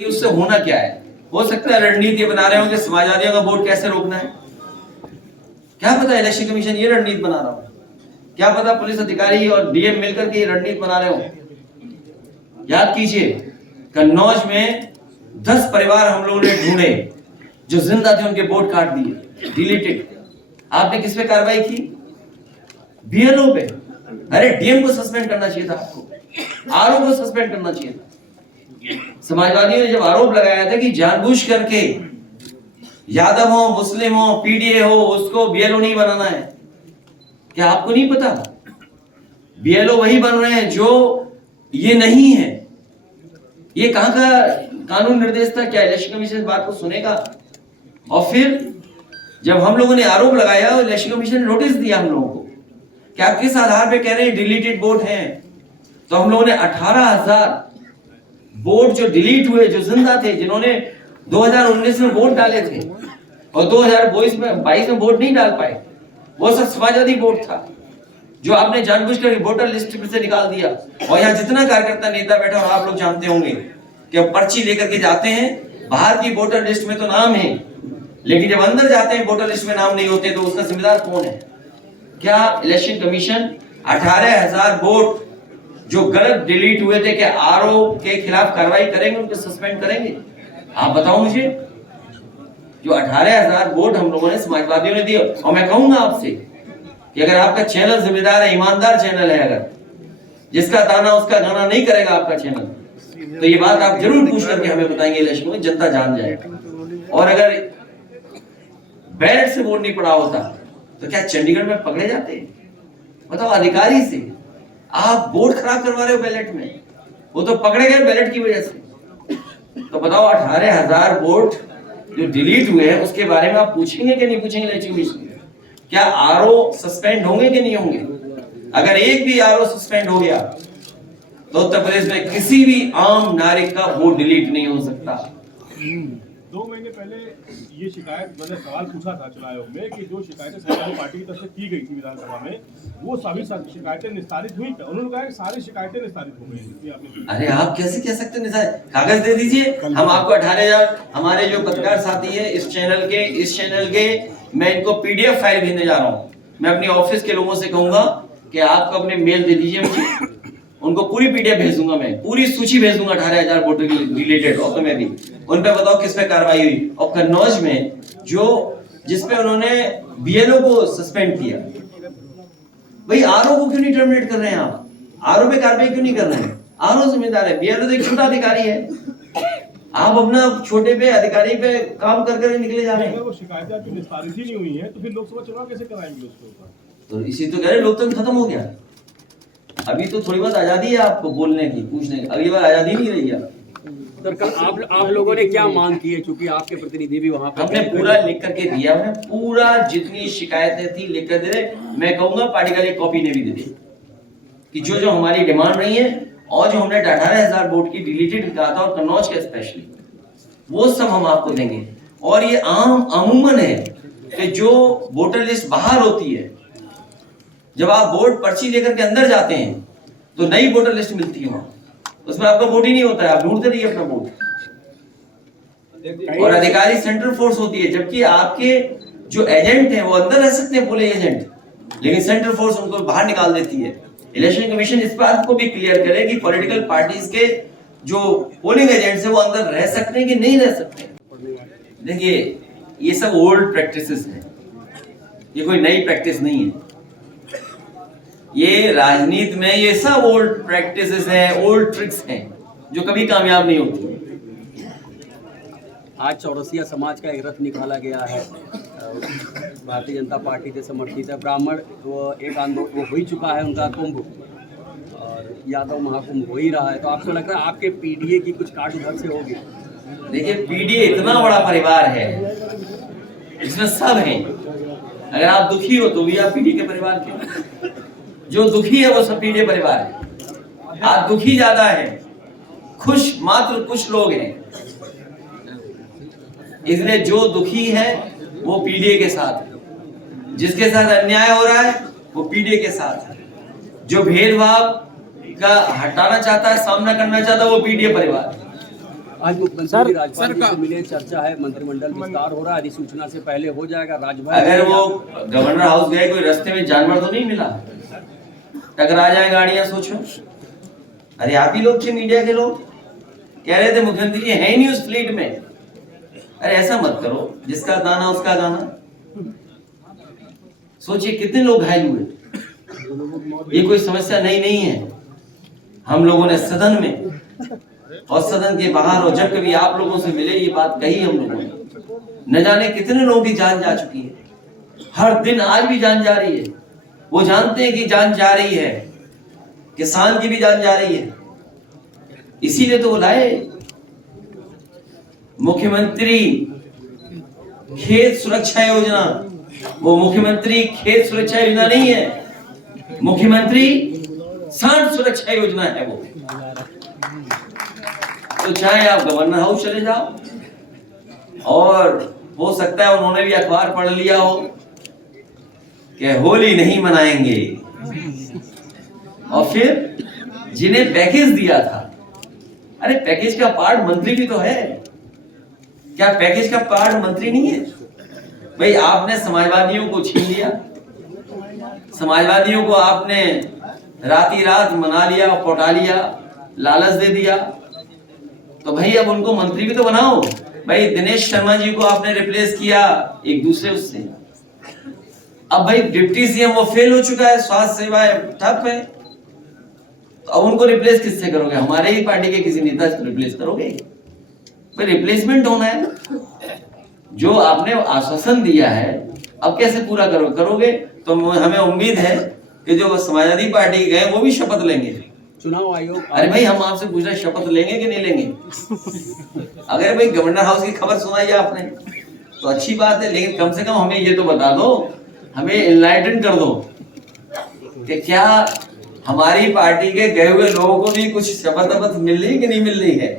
उससे होना क्या है? हो सकता है रणनीति बना रहे हो कि समाजवादियों का वोट कैसे रोकना है। क्या पता इलेक्शन कमीशन ये रणनीति बना रहा हो, क्या पता पुलिस अधिकारी और डीएम मिलकर के ये रणनीति बना रहे हो। याद कीजिए, कन्नौज में 10 परिवार हम लोगों ने ढूंढे जो जिंदा थे, उनके वोट काट दिए, डिलीटेड। आपने किस पे कार्रवाई की? बीएलओ पे। अरे डीएम को सस्पेंड करना चाहिए था, आपको आरओ को सस्पेंड करना चाहिए था। समाजवादियों ने जब आरोप लगाया था कि जानबूझ करके यादव हो, मुस्लिम हो, पीडीए हो, उसको बीएलओ नहीं बनाना है, क्या आपको नहीं पता? बीएलओ वही बन रहे हैं जो ये नहीं है। ये कहां का कानून निर्देश था? क्या इलेक्शन कमीशन इस बात को सुनेगा? और फिर जब हम लोगों ने आरोप लगाया, इलेक्शन कमीशन ने नोटिस दिया हम लोगों को कि आप किस आधार पे कह रहे हैं डिलीटेड वोट हैं। तो हम लोगों ने 18,000 वोट जो डिलीट हुए, जो जिंदा थे, जिन्होंने 2019 में वोट डाले थे और 2022 में वोट नहीं डाल पाए, वो सब समाजवादी वोट था जो आपने जानबूझकर वोटर लिस्ट से निकाल दिया। और यहाँ जितना कार्यकर्ता नेता बैठा, और आप लोग जानते होंगे कि अब पर्ची लेकर के जाते हैं, बाहर की वोटर लिस्ट में तो नाम है, लेकिन जब अंदर जाते हैं वोटर लिस्ट में नाम नहीं होते, तो उसका जिम्मेदार कौन है? क्या इलेक्शन कमीशन 18,000 वोट जो गलत डिलीट हुए थे, क्या आरओ के खिलाफ कार्रवाई करेंगे, उनको सस्पेंड करेंगे? आप बताओ मुझे। जो 18,000 वोट हम लोगों ने समाजवादियों ने दिए, और मैं कहूंगा आपसे कि अगर आपका चैनल जिम्मेदार है, ईमानदार चैनल है, अगर जिसका दाना उसका गाना नहीं करेगा आपका चैनल, तो ये बात आप जरूर पूछ करके हमें बताएंगे, इलेक्शन में जनता जान जाएगा। और अगर बैलेट से वोट नहीं पड़ा होता तो क्या चंडीगढ़ में पकड़े जाते? बताओ, अधिकारी से आप वोट खराब करवा रहे हो बैलेट में, वो तो पकड़े गए बैलेट की वजह से। तो बताओ, 18,000 वोट जो डिलीट हुए हैं उसके बारे में आप पूछेंगे कि नहीं पूछेंगे इलेक्शन कमीशन? क्या आरओ सस्पेंड होंगे कि नहीं होंगे? अगर एक भी आरओ सस्पेंड हो गया तो उत्तर प्रदेश में किसी भी आम नागरिक का वोट डिलीट नहीं हो सकता। 2 महीने पहले ये शिकायत, मैंने सवाल पूछा था चुनाव आयोग में कि जो शिकायतें समाजवादी पार्टी की तरफ से की गई थी विधानसभा में, वो सभी शिकायतें निस्तारित हुई? उन्होंने कहा कि सारी शिकायतें निस्तारित हो गई। अरे आप कैसे कह सकते हैं? कागज दे दीजिए, हम आपको 18,000, हमारे जो पत्रकार साथी है इस चैनल के मैं इनको पीडीएफ फाइल भेजने जा रहा हूँ। मैं अपनी ऑफिस के लोगों से कहूंगा कि आपको अपने मेल दे दीजिए मुझे, उनको पूरी पीडीएफ भेज दूंगा, मैं पूरी सूची भेज दूंगा 18,000 वोटर की रिलेटेड। और तुम्हें भी उन पे बताओ किस पे कार्रवाई हुई। और कन्नौज में जिसपे उन्होंने बीएलओ को सस्पेंड किया, भाई आरओ को क्यों नहीं टर्मिनेट कर रहे हैं? आप आरओ पे कार्रवाई क्यों नहीं कर रहे हैं? आरओ जिम्मेदार है, बीएलओ तो एक छोटा अधिकारी है। आप अपना छोटे पे अधिकारी पे काम कर निकले जा रहे हैं। वो शिकायतें आपकी निस्तारित ही नहीं हुई है तो फिर लोकसभा चुनाव कैसे कराएंगे उसके ऊपर? तो इसी तो कह रहे, लोकतंत्र खत्म हो गया। अभी तो थोड़ी बहुत आजादी है आपको बोलने की, पूछने की, अगली बार आजादी नहीं रही है। सर, कल आप लोगों ने क्या मांग की है, क्योंकि आपके प्रतिनिधि भी वहां पर? हमने पूरा लिख करके दिया, मैं पूरा जितनी शिकायतें थी लिख कर दे दे। मैं कहूंगा पार्टी का एक कॉपी ने भी दे दे कि जो हमारी डिमांड नहीं है, और जो हमने 18,000 वोट की डिलीटेड कहा था, और कन्नौज के स्पेशली, वो सब हम आपको देंगे। और ये अमूमन है कि जो वोटर लिस्ट बाहर होती है, जब आप वोट पर्ची लेकर के अंदर जाते हैं तो नई वोटर लिस्ट मिलती है, उसमें आपका वोट ही नहीं होता है, आप ढूंढते रहिए अपना वोट। और अधिकारी सेंट्रल फोर्स होती है, जबकि आपके जो एजेंट हैं वो अंदर रह सकते हैं, पोलिंग एजेंट, लेकिन सेंट्रल फोर्स उनको बाहर निकाल देती है। इलेक्शन कमीशन इस बात को भी क्लियर करे कि पॉलिटिकल पार्टीज के जो पोलिंग एजेंट्स हैं वो अंदर रह सकते हैं कि नहीं रह सकते। देखिए, ये सब ओल्ड प्रैक्टिसेस हैं, ये कोई नई प्रैक्टिस नहीं है। ये राजनीति में ये सब ओल्ड प्रैक्टिसेस हैं, ओल्ड ट्रिक्स हैं जो कभी कामयाब नहीं होती। आज चौरसिया समाज का एक रथ निकाला गया है, भारतीय जनता पार्टी से समर्थित है। ब्राह्मण वो एक आंदोलन वो हो ही चुका है, उनका कुंभ, और यादव महाकुंभ हो ही रहा है। तो आपको लग रहा है आपके पीडीए की कुछ काट उधर से होगी? देखिए, पीडीए इतना बड़ा परिवार है, इसमें सब हैं। अगर आप दुखी हो तो भी आप पीडीए के परिवार के, जो दुखी है वो सब पीडीए परिवार है। आप दुखी ज्यादा है, खुश मात्र कुछ लोग हैं, इसलिए जो दुखी है वो पीडीए के साथ है, जिसके साथ अन्याय हो रहा है वो पीडीए के साथ है, जो भेदभाव का हटाना चाहता है, सामना करना चाहता है, वो पीडीए परिवार है। आज मुख्यमंत्री भी राज्यपाल जी से मिले, चर्चा है, मंत्रिमंडल विस्तार हो रहा है, अधिसूचना से पहले हो जाएगा। राजभवन अगर वो गवर्नर हाउस गए, कोई रास्ते में जानवर तो नहीं मिला, टकरा जाए गाड़ियां, सोचो। अरे आप ही लोग थे, मीडिया के लोग कह रहे थे मुख्यमंत्री जी है ही नहीं उस फ्लीट में। अरे ऐसा मत करो, जिसका दाना उसका गाना। सोचिए कितने लोग घायल हुए। ये कोई समस्या नहीं है। हम लोगों ने सदन में और सदन के बाहर और जब कभी आप लोगों से मिले ये बात कही हम लोगों ने। न जाने कितने लोगों की जान जा चुकी है, हर दिन आज भी जान जा रही है। वो जानते हैं कि जान जा रही है, किसान की भी जान जा रही है, इसीलिए तो वो लाए मुख्यमंत्री खेत सुरक्षा योजना। वो मुख्यमंत्री खेत सुरक्षा योजना नहीं है, मुख्यमंत्री सांड सुरक्षा योजना है वो। तो चाहे आप गवर्नर हाउस चले जाओ, और हो सकता है उन्होंने भी अखबार पढ़ लिया हो कि होली नहीं मनाएंगे, और फिर जिन्हें पैकेज दिया था, अरे पैकेज का पार्ट मंत्री भी तो है, क्या पैकेज का पार्ट मंत्री नहीं है? भाई आपने समाजवादियों को छीन लिया, समाजवादियों को आपने राती रात मना लिया, पटा लिया, लालच दे दिया, तो भाई अब उनको मंत्री भी तो बनाओ। भाई दिनेश शर्मा जी को आपने रिप्लेस किया एक दूसरे उससे। अब भाई डिप्टी सीएम वो फेल हो चुका है, स्वास्थ्य सेवाएं ठप है, तो अब उनको रिप्लेस किससे करोगे? हमारे ही पार्टी के किसी नेता से रिप्लेस करोगे? भाई रिप्लेसमेंट होना है। जो आपने आश्वासन दिया है अब कैसे पूरा करोगे? तो हमें उम्मीद है कि जो समाजवादी पार्टी गए वो भी शपथ लेंगे। चुनाव आयोग, अरे भाई हम आपसे पूछ रहे हैं शपथ लेंगे कि नहीं लेंगे? अगर भाई गवर्नर हाउस की खबर सुनाई आपने तो अच्छी बात है, लेकिन कम से कम हमें ये तो बता दो, हमें एनलाइटन कर दो कि क्या हमारी पार्टी के गए हुए लोगों को भी कुछ शपथ मिल रही है कि नहीं मिल रही है।